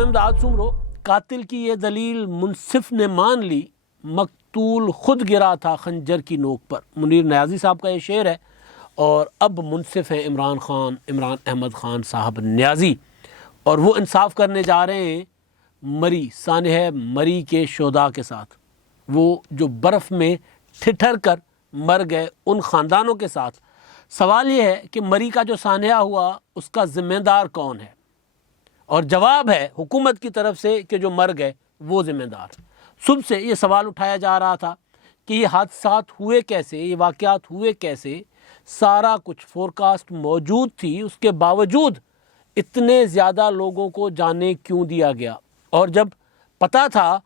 इमदाद सुमरो, कातिल की ये दलील मुनसिफ ने मान ली, मकतूल खुद गिरा था खंजर की नोक पर। मुनीर नियाज़ी साहब का ये शेर है और अब मुनसिफ हैं इमरान अहमद ख़ान साहब नियाज़ी, और वो इंसाफ करने जा रहे हैं मरी सानह मरी के शोदा के साथ, वो जो बर्फ़ में ठिठर कर मर गए उन ख़ानदानों के साथ। सवाल ये है कि मरी का जो सानहा हुआ उसका ज़िम्मेदार कौन है, और जवाब है हुकूमत की तरफ से कि जो मर गए वो ज़िम्मेदार। सुबह से ये सवाल उठाया जा रहा था कि ये हादसात हुए कैसे, ये वाक़यात हुए कैसे। सारा कुछ फोरकास्ट मौजूद थी, उसके बावजूद इतने ज़्यादा लोगों को जाने क्यों दिया गया। और जब पता था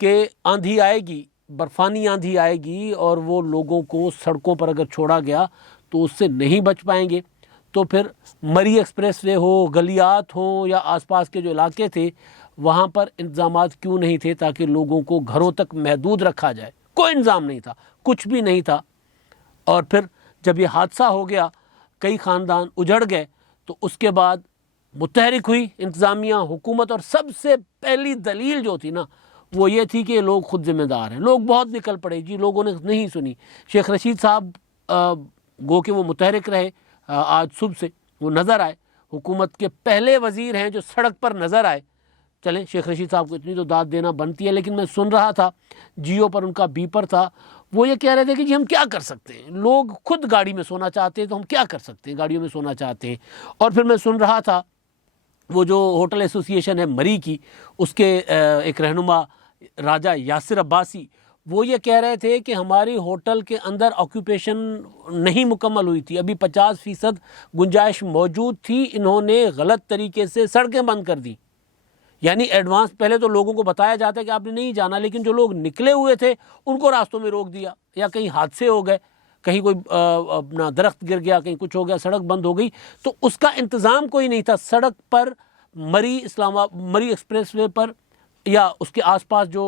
कि आंधी आएगी, बर्फ़ानी आंधी आएगी, और वो लोगों को सड़कों पर अगर छोड़ा गया तो उससे नहीं बच पाएंगे, तो फिर मरी एक्सप्रेस वे हो, गलियात हो, या आसपास के जो इलाके थे वहाँ पर इंतज़ामात क्यों नहीं थे ताकि लोगों को घरों तक महदूद रखा जाए। कोई इंतज़ाम नहीं था, कुछ भी नहीं था। और फिर जब ये हादसा हो गया, कई ख़ानदान उजड़ गए, तो उसके बाद मुतहरिक हुई इंतज़ामिया, हुकूमत, और सबसे पहली दलील जो थी ना वो ये थी कि ये लोग खुद ज़िम्मेदार हैं। लोग बहुत निकल पड़े जी, लोगों ने नहीं सुनी। शेख रशीद साहब गो के वो मुतहरिक रहे, आज सुबह से वो नज़र आए, हुकूमत के पहले वज़ीर हैं जो सड़क पर नज़र आए। चलें, शेख रशीद साहब को इतनी तो दाद देना बनती है, लेकिन मैं सुन रहा था जियो पर उनका बीपर था, वो ये कह रहे थे कि जी हम क्या कर सकते हैं, लोग खुद गाड़ी में सोना चाहते हैं तो हम क्या कर सकते हैं, गाड़ियों में सोना चाहते हैं। और फिर मैं सुन रहा था वो जो होटल एसोसिएशन है मरी की, उसके एक रहनुमा राजा यासिर अब्बासी, वो ये कह रहे थे कि हमारी होटल के अंदर ऑक्यूपेशन नहीं मुकम्मल हुई थी, अभी 50% गुंजाइश मौजूद थी, इन्होंने गलत तरीके से सड़कें बंद कर दी। यानी एडवांस पहले तो लोगों को बताया जाता है कि आपने नहीं जाना, लेकिन जो लोग निकले हुए थे उनको रास्तों में रोक दिया, या कहीं हादसे हो गए, कहीं कोई अपना दरख्त गिर गया, कहीं कुछ हो गया, सड़क बंद हो गई, तो उसका इंतज़ाम कोई नहीं था। सड़क पर मरी एक्सप्रेस वे पर या उसके आसपास जो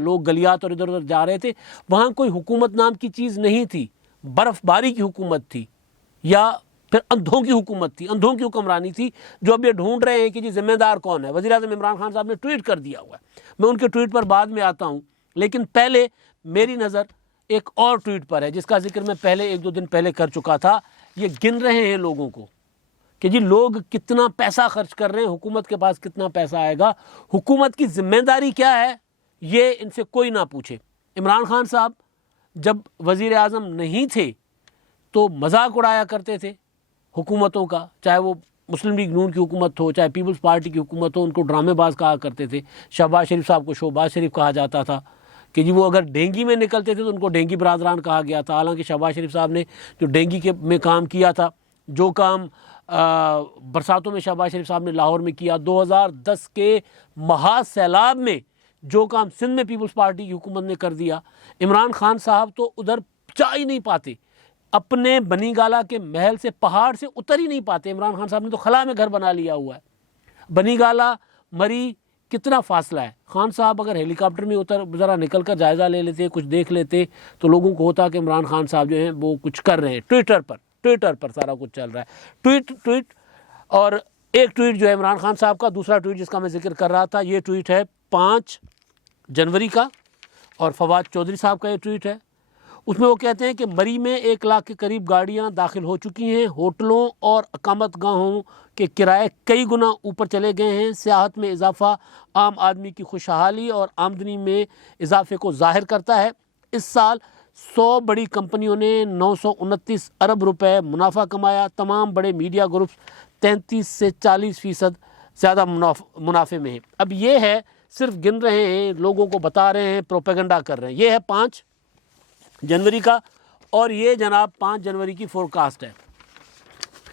लोग गलियात और इधर उधर जा रहे थे, वहाँ कोई हुकूमत नाम की चीज़ नहीं थी। बर्फ़बारी की हुकूमत थी, या फिर अंधों की हुकूमत थी, अंधों की हुक्मरानी थी, जो अब ये ढूंढ रहे हैं कि जी ज़िम्मेदार कौन है। वज़ीर-ए-आज़म इमरान खान साहब ने ट्वीट कर दिया हुआ है, मैं उनके ट्वीट पर बाद में आता हूँ, लेकिन पहले मेरी नज़र एक और ट्वीट पर है जिसका जिक्र मैं पहले 1-2 दिन पहले कर चुका था। ये गिन रहे हैं लोगों को कि जी लोग कितना पैसा खर्च कर रहे हैं, हुकूमत के पास कितना पैसा आएगा, हुकूमत की ज़िम्मेदारी क्या है, ये इनसे कोई ना पूछे। इमरान खान साहब जब वज़ीर आज़म नहीं थे तो मजाक उड़ाया करते थे हुकूमतों का, चाहे वो मुस्लिम लीग नून की हुकूमत हो, चाहे पीपल्स पार्टी की हुकूमत हो, उनको ड्रामेबाज कहा करते थे। शहबाज शरीफ साहब को शोबाज शरीफ कहा जाता था कि जी वो अगर डेंगी में निकलते थे तो उनको डेंगी बरादरान कहा गया था। हालांकि शहबाज शरीफ साहब ने जो डेंगी के में काम किया था, जो काम बरसातों में शहबाज शरीफ साहब ने लाहौर में किया, 2010 के महाज सैलाब में जो काम सिंध में पीपल्स पार्टी की हुकूमत ने कर दिया, इमरान खान साहब तो उधर जा ही नहीं पाते, अपने बनी गाला के महल से पहाड़ से उतर ही नहीं पाते। इमरान खान साहब ने तो खला में घर बना लिया हुआ है। बनी गाला मरी कितना फासला है। खान साहब अगर हेलीकॉप्टर में उतर ज़रा निकल कर जायज़ा ले लेते, कुछ देख लेते, तो लोगों को होता कि इमरान खान साहब जो हैं वो कुछ कर रहे हैं। ट्विटर पर सारा कुछ चल रहा है, ट्वीट। और एक ट्वीट जो है इमरान खान साहब का, दूसरा ट्वीट जिसका मैं जिक्र कर रहा था, ये ट्वीट है 5 जनवरी का, और फवाद चौधरी साहब का ये ट्वीट है। उसमें वो कहते हैं कि मरी में 1 लाख के करीब गाड़ियां दाखिल हो चुकी हैं, होटलों और अकामत गाहों के किराए कई गुना ऊपर चले गए हैं, सियाहत में इजाफा आम आदमी की खुशहाली और आमदनी में इजाफे को जाहिर करता है। इस साल 100 बड़ी कंपनियों ने 929 अरब रुपए मुनाफा कमाया। तमाम बड़े मीडिया ग्रुप्स 33 से 40% ज़्यादा मुनाफे में हैं। अब ये है, सिर्फ गिन रहे हैं, लोगों को बता रहे हैं, प्रोपेगेंडा कर रहे हैं। ये है 5 जनवरी का, और ये जनाब 5 जनवरी की फोरकास्ट है।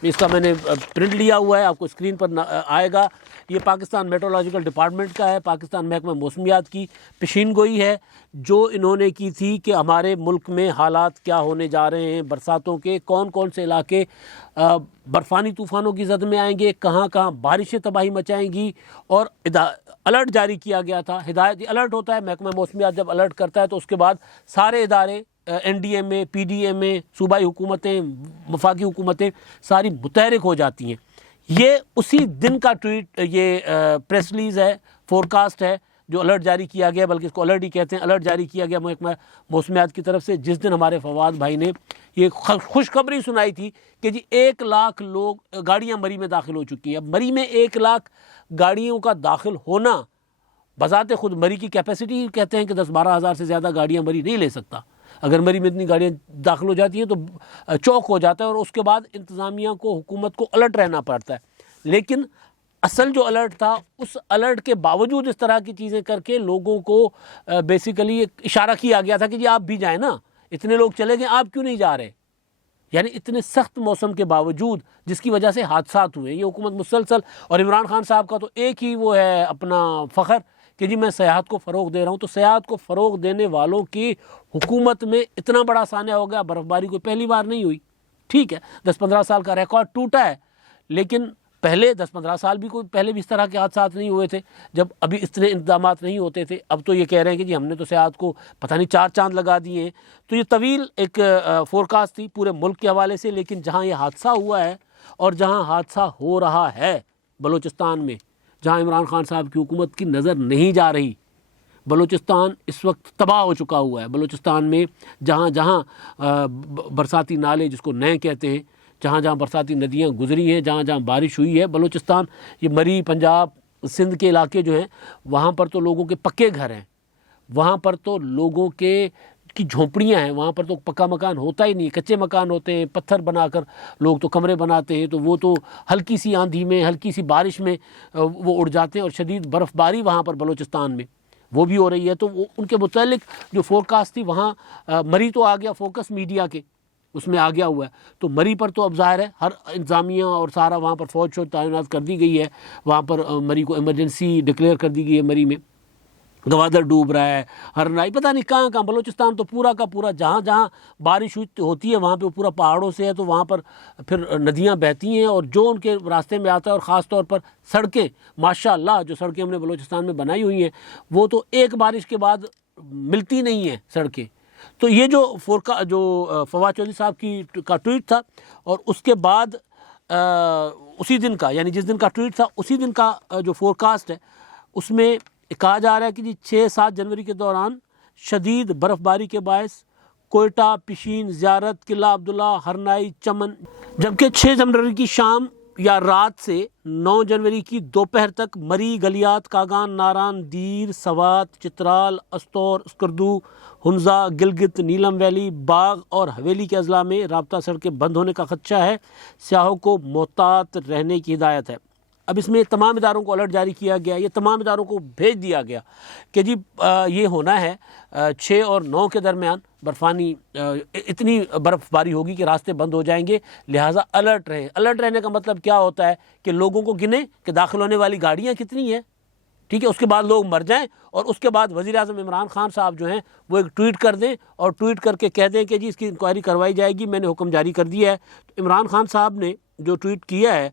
इसका मैंने प्रिंट लिया हुआ है, आपको स्क्रीन पर आएगा। ये पाकिस्तान मेट्रोलॉजिकल डिपार्टमेंट का है, पाकिस्तान महकमा मौसमियात की पेशीन गोई है जो इन्होंने की थी कि हमारे मुल्क में हालात क्या होने जा रहे हैं, बरसातों के कौन कौन से इलाके बर्फ़ानी तूफ़ानों की जद में आएंगे, कहाँ कहाँ बारिशें तबाही मचाएंगी। और अलर्ट जारी किया गया था। हिदायत अलर्ट होता है, महकमा मौसमियात जब अलर्ट करता है तो उसके बाद सारे इदारे NDMA, PDMA, सूबाई हुकूमतें, वफाकी हुकूमतें सारी मुतहरिक हो जाती हैं। ये उसी दिन का ट्वीट, ये प्रेस रिलीज़ है, फोरकास्ट है जो अलर्ट जारी किया गया, बल्कि इसको अलर्ट ही कहते हैं, अलर्ट जारी किया गया महकमा मौसमियात की तरफ से, जिस दिन हमारे फवाद भाई ने ये खुशखबरी सुनाई थी कि जी 1 लाख लोग गाड़ियाँ मरी में दाखिल हो चुकी हैं। अब मरी में 1 लाख गाड़ियों का दाखिल होना बज़ाते खुद मरी की कैपेसिटी कहते हैं कि 10-12 हज़ार से ज़्यादा गाड़ियाँ मरी नहीं ले सकता। अगर मरी में इतनी गाड़ियाँ दाखिल हो जाती हैं तो चौक हो जाता है और उसके बाद इंतज़ामिया को, हुकूमत को अलर्ट रहना पड़ता है। लेकिन असल जो अलर्ट था, उस अलर्ट के बावजूद इस तरह की चीज़ें करके लोगों को बेसिकली एक इशारा किया गया था कि जी आप भी जाएँ ना, इतने लोग चले गए, आप क्यों नहीं जा रहे। यानी इतने सख्त मौसम के बावजूद जिसकी वजह से हादसात हुए, ये हुकूमत मुसलसल, और इमरान खान साहब का तो एक ही वो है अपना फ़ख्र कि जी मैं सयाहत को फ़रोग़ दे रहा हूँ। तो सयाहत को फ़रोग़ देने वालों की हुकूमत में इतना बड़ा सानिया हो गया। बर्फ़बारी कोई पहली बार नहीं हुई, ठीक है, 10-15 साल का रिकॉर्ड टूटा है, लेकिन पहले 10-15 साल भी कोई पहले भी इस तरह के हादसा नहीं हुए थे जब अभी इतने इंतजाम नहीं होते थे। अब तो ये कह रहे हैं कि जी हमने तो सयाहत को पता नहीं 4 चांद लगा दिए हैं। तो ये तवील एक फोरकास्ट थी पूरे मुल्क के हवाले से। लेकिन जहाँ ये हादसा हुआ है और जहाँ हादसा हो रहा है बलूचिस्तान में, जहाँ इमरान खान साहब की हुकूमत की नज़र नहीं जा रही, बलूचिस्तान इस वक्त तबाह हो चुका हुआ है। बलूचिस्तान में जहाँ जहाँ बरसाती नाले जिसको नए कहते हैं, जहाँ जहाँ बरसाती नदियाँ गुजरी हैं, जहाँ जहाँ बारिश हुई है, बलूचिस्तान, ये मरी, पंजाब, सिंध के इलाके जो हैं, वहाँ पर तो लोगों के पक्के घर हैं, वहाँ पर तो लोगों की झोंपड़ियाँ हैं, वहाँ पर तो पक्का मकान होता ही नहीं, कच्चे मकान होते हैं, पत्थर बनाकर लोग तो कमरे बनाते हैं। तो वो तो हल्की सी आंधी में, हल्की सी बारिश में वो उड़ जाते हैं। और शदीद बर्फ़बारी वहाँ पर बलूचिस्तान में वो भी हो रही है। तो वो उनके मुतालिक जो फोरकास्ट थी वहाँ मरी तो आ गया, फोकस मीडिया के उसमें आ गया हुआ है। तो मरी पर तो अब ज़ाहिर है हर इंतज़ामिया और सारा वहाँ पर फ़ौज तैनात कर दी गई है। वहाँ पर मरी को इमरजेंसी डिक्लेयर कर दी गई है। मरी में गवादर डूब रहा है, हरनाई, पता नहीं कहाँ कहाँ। बलूचिस्तान तो पूरा का पूरा जहाँ जहाँ बारिश होती है वहाँ पे पूरा पहाड़ों से है, तो वहाँ पर फिर नदियाँ बहती हैं और जो उनके रास्ते में आता है। और ख़ास तौर पर सड़कें, माशाअल्लाह जो सड़कें हमने बलूचिस्तान में बनाई हुई हैं वो तो एक बारिश के बाद मिलती नहीं हैं सड़कें। तो ये जो फवाद चौधरी साहब का ट्वीट था, और उसके बाद उसी दिन का, यानी जिस दिन का ट्वीट था उसी दिन का जो फोरकास्ट है उसमें कहा जा रहा है कि जी 6-7 जनवरी के दौरान शदीद बर्फ़बारी के बायस कोयटा, पिशीन, ज़ियारत, किला अब्दुल्ला, हरनाई, चमन, जबकि 6 जनवरी की शाम या रात से 9 जनवरी की दोपहर तक मरी, गलियात, कागान, नारान, दीर, सवात, चित्राल, अस्तौर, स्कर्दू, हुंजा, गिलगित, नीलम वैली, बाग और हवेली के अजला में राब्ता सड़कें बंद होने का खदशा है। सियाहों को मोहतात रहने की हिदायत है। अब इसमें तमाम इदारों को अलर्ट जारी किया गया, ये तमाम इदारों को भेज दिया गया कि जी ये होना है 6 और 9 के दरमियान बर्फ़ानी इतनी बर्फ़बारी होगी कि रास्ते बंद हो जाएंगे, लिहाजा अलर्ट रहे। अलर्ट रहने का मतलब क्या होता है कि लोगों को गिने कि दाखिल होने वाली गाड़ियाँ कितनी हैं, ठीक है, उसके बाद लोग मर जाएं और उसके बाद वज़ीर-ए-आज़म इमरान खान साहब जो हैं वो एक ट्वीट कर दें और ट्वीट करके कह दें कि जी इसकी इंक्वायरी करवाई जाएगी, मैंने हुक्म जारी कर दिया है। तो इमरान खान साहब ने जो ट्वीट किया है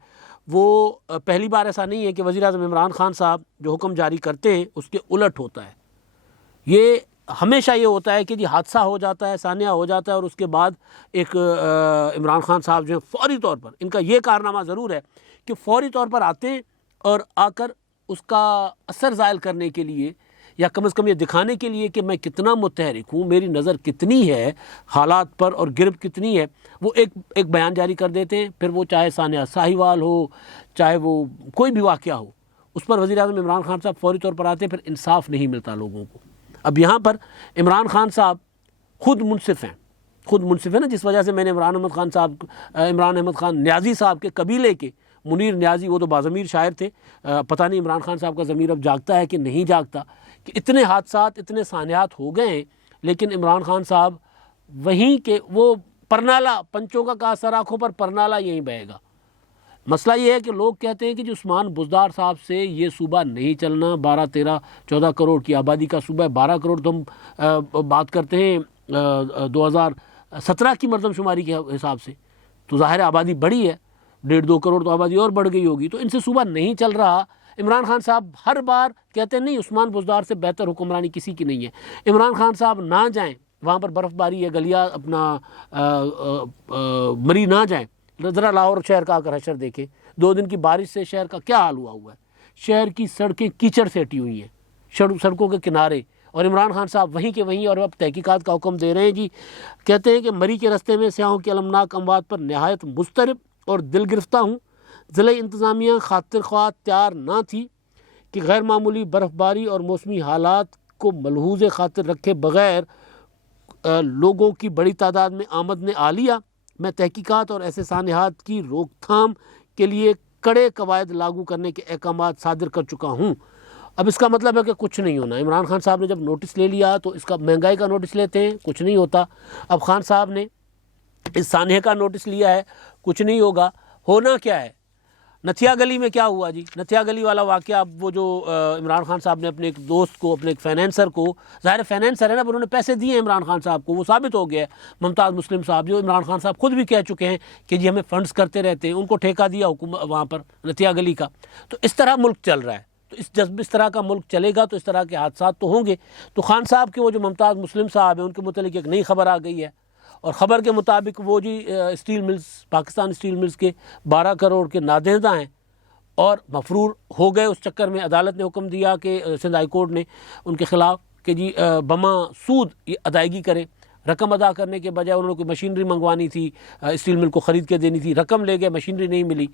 वो पहली बार ऐसा नहीं है कि वज़ीर-ए-आज़म इमरान खान साहब जो हुक्म जारी करते हैं उसके उलट होता है। ये हमेशा ये होता है कि जी हादसा हो जाता है, सानिया हो जाता है और उसके बाद एक इमरान खान साहब जो है फ़ौरी तौर पर, इनका ये कारनामा ज़रूर है कि फ़ौरी तौर पर आते हैं और आकर उसका असर ज़ायल करने के लिए या कम से कम ये दिखाने के लिए कि मैं कितना मुतहरिक हूँ, मेरी नज़र कितनी है हालात पर और गिरफ्त कितनी है, वो एक बयान जारी कर देते हैं। फिर वो चाहे सानिया साहिवाल हो, चाहे वो कोई भी वाक़या हो, उस पर वज़ीर-ए-आज़म इमरान खान साहब फ़ौरी तौर पर आते हैं, फिर इंसाफ नहीं मिलता लोगों को। अब यहाँ पर इमरान खान साहब खुद मुनसिफ़ हैं ना, जिस वजह से मैंने इमरान अहमद खान न्याज़ी साहब के कबीले के मुनीर न्याज़ी, वो तो बाज़मीर शायर थे, पता नहीं इमरान खान साहब का ज़मीर अब जागता है कि नहीं जागता, कि इतने हादसात, इतने सानियात हो गए हैं, लेकिन इमरान खान साहब वहीं के वो परनाला, पंचों का कहा सर आँखों पर परनाला यहीं बहेगा। मसला ये है कि लोग कहते हैं कि जो उस्मान बुज़दार साहब से ये सूबा नहीं चलना, 12, 13, 14 करोड़ की आबादी का सूबा है, 12 करोड़ तो हम बात करते हैं 2017 की मरदमशुमारी के हिसाब से, तो ज़ाहिर आबादी बढ़ी है, 1.5-2 करोड़ तो आबादी और बढ़ गई होगी, तो इनसे सूबा नहीं चल रहा। इमरान खान साहब हर बार कहते हैं नहीं, उस्मान बुज़दार से बेहतर हुक्मरानी किसी की नहीं है। इमरान खान साहब ना जाएं, वहाँ पर बर्फ़बारी है, गलिया अपना मरी ना जाएं, ज़रा लाहौर शहर का आकर हशर देखें, 2 दिन की बारिश से शहर का क्या हाल हुआ है। शहर की सड़कें कीचड़ से हटी हुई हैं, सड़कों के किनारे, और इमरान खान साहब वहीं के वहीं, और अब तहकीकात का हुक्म दे रहे हैं जी। कहते हैं कि मरी के रस्ते में स्याहों की अलमनाक अमवात पर नहायत मुस्तरब और दिल गिरफ्ता हूँ। ज़िला इंतज़ामिया खातिर ख्वाह तैयार ना थी कि गैर मामूली बर्फ़बारी और मौसमी हालात को मलहूज़ खातिर रखे बग़ैर लोगों की बड़ी तादाद में आमद ने आ लिया। मैं तहकीकात और ऐसे सानिहात की रोकथाम के लिए कड़े कवायद लागू करने के अहकाम सादिर कर चुका हूँ। अब इसका मतलब है कि कुछ नहीं होना। इमरान खान साहब ने जब नोटिस ले लिया तो इसका महंगाई का नोटिस लेते हैं, कुछ नहीं होता। अब खान साहब ने इस सानहे का नोटिस लिया है, कुछ नहीं होगा। होना क्या है? नथिया गली में क्या हुआ जी? नथिया गली वाला वाक़या, अब वो जो इमरान खान साहब ने अपने एक दोस्त को, अपने एक फाइनेंसर को, ज़ाहिर फाइनेंसर है ना, पर उन्होंने पैसे दिए इमरान खान साहब को, वो साबित हो गया है। मुमताज़ मुस्लिम साहब, जो इमरान खान साहब खुद भी कह चुके हैं कि जी हमें फ़ंड्स करते रहते हैं, उनको ठेका दिया हुकूमत वहाँ पर नथिया गली का। तो इस तरह मुल्क चल रहा है। तो इस तरह का मुल्क चलेगा तो इस तरह के हादसा तो होंगे। तो खान साहब के वो जो मुमताज़ मुस्लिम साहब हैं, उनके मुतल्लिक़ एक नई खबर आ गई है, और ख़बर के मुताबिक वो जी steel mills, Pakistan steel mills के 12 करोड़ के नादहिंदा हैं और मफरूर हो गए। उस चक्कर में अदालत ने हुक्म दिया कि सिंध हाई कोर्ट ने उनके ख़िलाफ़ कि जी बमा सूद अदायगी करें। रकम अदा करने के बजाय उन्होंने कोई मशीनरी मंगवानी थी, स्टील मिल को ख़रीद के देनी थी, रकम ले गए, मशीनरी नहीं मिली।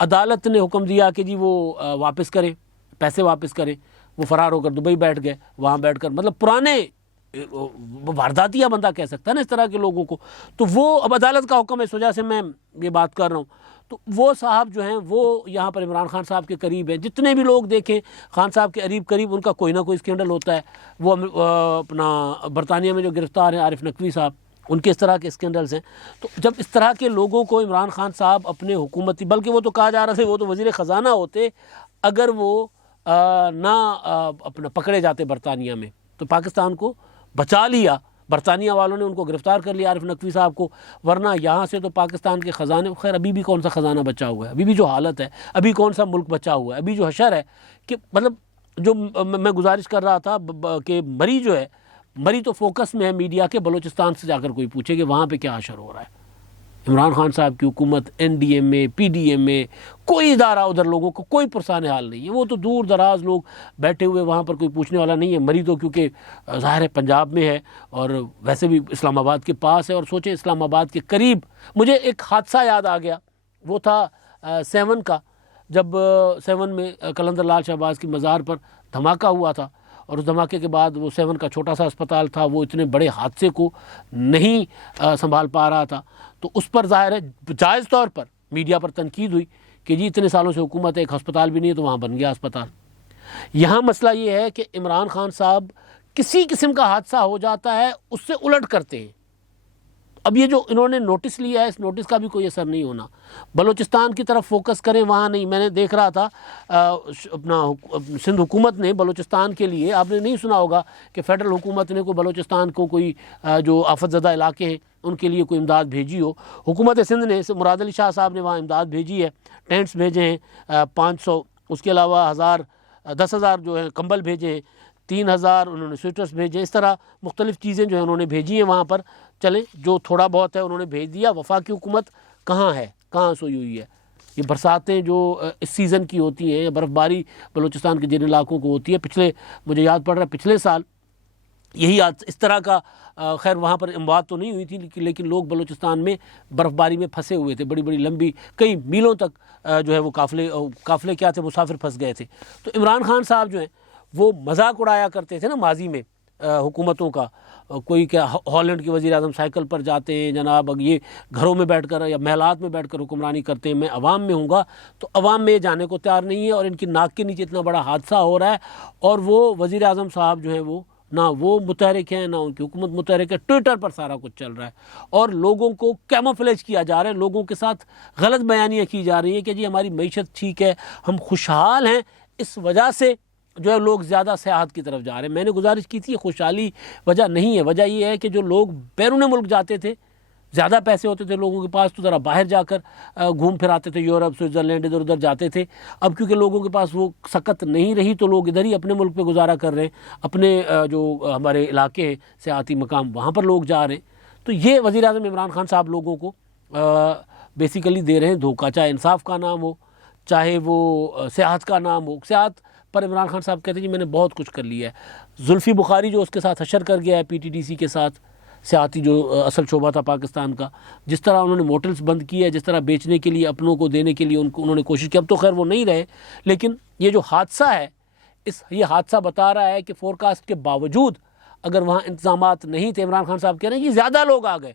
अदालत ने हुक्म दिया कि जी वो वापस करें, पैसे वापस करें। वो फ़रार होकर दुबई बैठ गए। वहाँ बैठ कर, मतलब पुराने वारदातिया बंदा कह सकता है ना इस तरह के लोगों को। तो वो अब अदालत का हुक्म है, इस वजह से मैं ये बात कर रहा हूँ। तो वो साहब जो हैं वो यहाँ पर इमरान खान साहब के करीब हैं। जितने भी लोग देखें खान साहब के करीब उनका कोई ना कोई स्कैंडल होता है। वो अपना बरतानिया में जो गिरफ्तार हैं आरिफ नकवी साहब, उनके इस तरह के स्कैंडल्स हैं। तो जब इस तरह के लोगों को इमरान खान साहब अपने हुकूमती, बल्कि वो तो कहा जा रहा था वो तो वज़ीर ख़जाना होते अगर वो अपना पकड़े जाते बरतानिया में, तो पाकिस्तान को बचा लिया। बरतानिया वालों ने उनको गिरफ़्तार कर लिया आरिफ नकवी साहब को, वरना यहाँ से तो पाकिस्तान के ख़जाने, खैर अभी भी कौन सा ख़जाना बचा हुआ है, अभी भी जो हालत है, अभी कौन सा मुल्क बचा हुआ है, अभी जो हशर है कि मतलब जो मैं गुजारिश कर रहा था कि मरी जो है, मरी तो फोकस में है मीडिया के। बलूचिस्तान से जाकर कोई पूछे कि वहाँ पर क्या हशर हो रहा है। इमरान खान साहब की हुकूमत, NDMA, PDMA, कोई इदारा उधर लोगों को कोई पुरसान हाल नहीं है। वो तो दूर दराज लोग बैठे हुए, वहाँ पर कोई पूछने वाला नहीं है। मरी तो क्योंकि ज़ाहिर है पंजाब में है और वैसे भी इस्लामाबाद के पास है, और सोचे इस्लामाबाद के करीब। मुझे एक हादसा याद आ गया, वो था 7 का, जब 7 में कलंदर लाल शहबाज की मज़ार पर धमाका हुआ था, और उस धमाके के बाद वो 7 का छोटा सा अस्पताल था, वो इतने बड़े हादसे को नहीं संभाल पा रहा था। तो उस पर ज़ाहिर है जायज़ तौर पर मीडिया पर तनकीद हुई कि जी इतने सालों से हुकूमत है, एक अस्पताल भी नहीं है, तो वहाँ बन गया अस्पताल। यहाँ मसला ये है कि इमरान खान साहब किसी किस्म का हादसा हो जाता है उससे उलट करते हैं। अब ये जो इन्होंने नोटिस लिया है, इस नोटिस का भी कोई असर नहीं होना। बलूचिस्तान की तरफ फोकस करें, वहाँ नहीं। मैंने देख रहा था अपना सिंध हुकूमत ने बलूचिस्तान के लिए, आपने नहीं सुना होगा कि फ़ेडरल हुकूमत ने कोई बलूचिस्तान को कोई जो आफतज़दा इलाके हैं उनके लिए कोई इमदाद भेजी हो। हुकूमत सिंध ने, मुराद अली शाह साहब ने वहाँ इमदाद भेजी है, टेंट्स भेजे हैं 500, उसके अलावा 10,000 जो है कंबल भेजे हैं, 3,000 उन्होंने स्वेटर्स भेजे। इस तरह मुख्तलिफ़ चीज़ें जो है उन्होंने भेजी हैं वहाँ पर। चले जो थोड़ा बहुत है उन्होंने भेज दिया। वफाकी हुकूमत कहाँ है, कहाँ सोई हुई है? ये बरसातें जो इस सीज़न की होती हैं, बर्फ़बारी बलूचिस्तान के जिन इलाकों को होती है, पिछले मुझे याद पड़ रहा है पिछले साल यही इस तरह का, खैर वहाँ पर अमवात तो नहीं हुई थी, लेकिन लोग बलूचिस्तान में बर्फ़बारी में फंसे हुए थे। बड़ी बड़ी लंबी कई मीलों तक जो है वो काफ़िले क्या थे, मुसाफिर फंस गए थे। तो इमरान खान साहब जो हैं वो मजाक उड़ाया करते थे ना माजी में हुकूमतों का। कोई क्या हॉलैंड के वज़ीर आज़म साइकिल पर जाते हैं जनाब, अब ये घरों में बैठकर या महलात में बैठकर हुक्मरानी करते हैं, मैं अवाम में हूँगा। तो अवाम में जाने को तैयार नहीं है, और इनकी नाक के नीचे इतना बड़ा हादसा हो रहा है, और वो वज़ीर आज़म साहब जो हैं वो ना वो मुतहरिक हैं, ना उनकी हुकूमत मुतहरिक है। ट्विटर पर सारा कुछ चल रहा है, और लोगों को कैमोफ्लेज किया जा रहा है, लोगों के साथ गलत बयानियाँ की जा रही हैं कि जी हमारी मईशत ठीक है, हम खुशहाल हैं, इस वजह से जो है लोग ज़्यादा सियाहत की तरफ जा रहे हैं। मैंने गुजारिश की थी, खुशहाली वजह नहीं है। वजह यह है कि जो लोग बैरून मुल्क जाते थे, ज़्यादा पैसे होते थे लोगों के पास, तो ज़रा बाहर जाकर घूम फिर आते थे, यूरोप, स्विट्ज़रलैंड, इधर उधर जाते थे। अब क्योंकि लोगों के पास वो सकत नहीं रही, तो लोग इधर ही अपने मुल्क पे गुजारा कर रहे हैं। अपने जो हमारे इलाके हैं सियाती मकाम, वहाँ पर लोग जा रहे हैं। तो ये वज़ीर आज़म इमरान खान साहब लोगों को बेसिकली दे रहे हैं धोखा, चाहे इंसाफ का नाम हो, चाहे वो सियाहत का नाम हो। सियाहत पर इमरान खान साहब कहते हैं जी मैंने बहुत कुछ कर लिया है। जुल्फ़ी बुखारी जो उसके साथ हशर कर गया है PTDC के साथ, सियाती जो असल शोबा था पाकिस्तान का, जिस तरह उन्होंने मोटल्स बंद किए, जिस तरह बेचने के लिए, अपनों को देने के लिए उन्होंने कोशिश की। अब तो खैर वो नहीं रहे, लेकिन ये जो हादसा है, ये हादसा बता रहा है कि फोरकास्ट के बावजूद अगर वहाँ इंतजामात नहीं थे, इमरान खान साहब कह रहे हैं कि ज़्यादा लोग आ गए।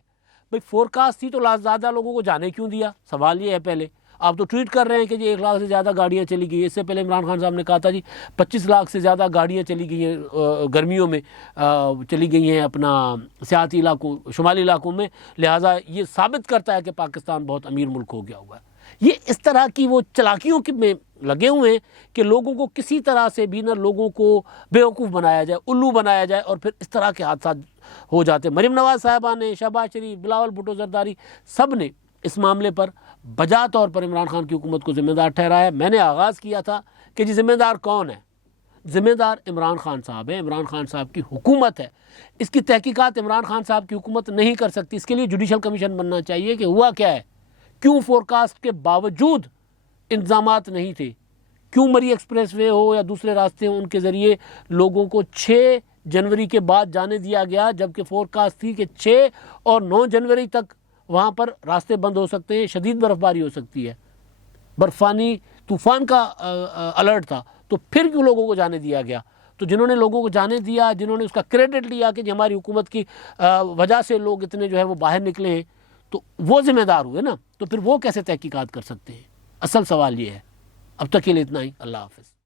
भाई फोरकास्ट थी तो ज़्यादा लोगों को जाने क्यों दिया? सवाल ये है। पहले आप तो ट्वीट कर रहे हैं कि जी 1 लाख से ज़्यादा गाड़ियाँ चली गई। इससे पहले इमरान खान साहब ने कहा था जी 25 लाख से ज़्यादा गाड़ियाँ चली गई हैं, गर्मियों में चली गई हैं अपना सियाती इलाकों, शुमाली इलाकों में। लिहाजा ये साबित करता है कि पाकिस्तान बहुत अमीर मुल्क हो गया हुआ है। ये इस तरह की वो चालाकियों में लगे हुए हैं कि लोगों को किसी तरह से भी ना लोगों को बेवकूफ़ बनाया जाए, उल्लू बनाया जाए, और फिर इस तरह के हादसा हो जाते। मरीम नवाज़ साहिबा ने, शहबाज शरीफ, बिलावल भुट्टो जरदारी, सब ने इस मामले पर बजा तौर पर इमरान खान की हुकूमत को ज़िम्मेदार ठहराया। मैंने आगाज़ किया था कि जी ज़िम्मेदार कौन है? ज़िम्मेदार इमरान खान साहब है, इमरान खान साहब की हुकूमत है। इसकी तहकीकात इमरान खान साहब की हुकूमत नहीं कर सकती। इसके लिए जुडिशल कमीशन बनना चाहिए कि हुआ क्या है, क्यों फोरकास्ट के बावजूद इंतजामात नहीं थे, क्यों मरी एक्सप्रेस वे हो या दूसरे रास्ते हों, उनके ज़रिए लोगों को 6 जनवरी के बाद जाने दिया गया, जबकि फोरकास्ट थी कि 6 और 9 जनवरी तक वहाँ पर रास्ते बंद हो सकते हैं, शदीद बर्फ़बारी हो सकती है, बर्फ़ानी तूफ़ान का अलर्ट था। तो फिर क्यों लोगों को जाने दिया गया? तो जिन्होंने लोगों को जाने दिया, जिन्होंने उसका क्रेडिट लिया कि हमारी हुकूमत की वजह से लोग इतने जो है वो बाहर निकले हैं, तो वो ज़िम्मेदार हुए ना। तो फिर वो कैसे तहकीकात कर सकते हैं? असल सवाल ये है। अब तक के लिए इतना ही। अल्लाह हाफ़िज़।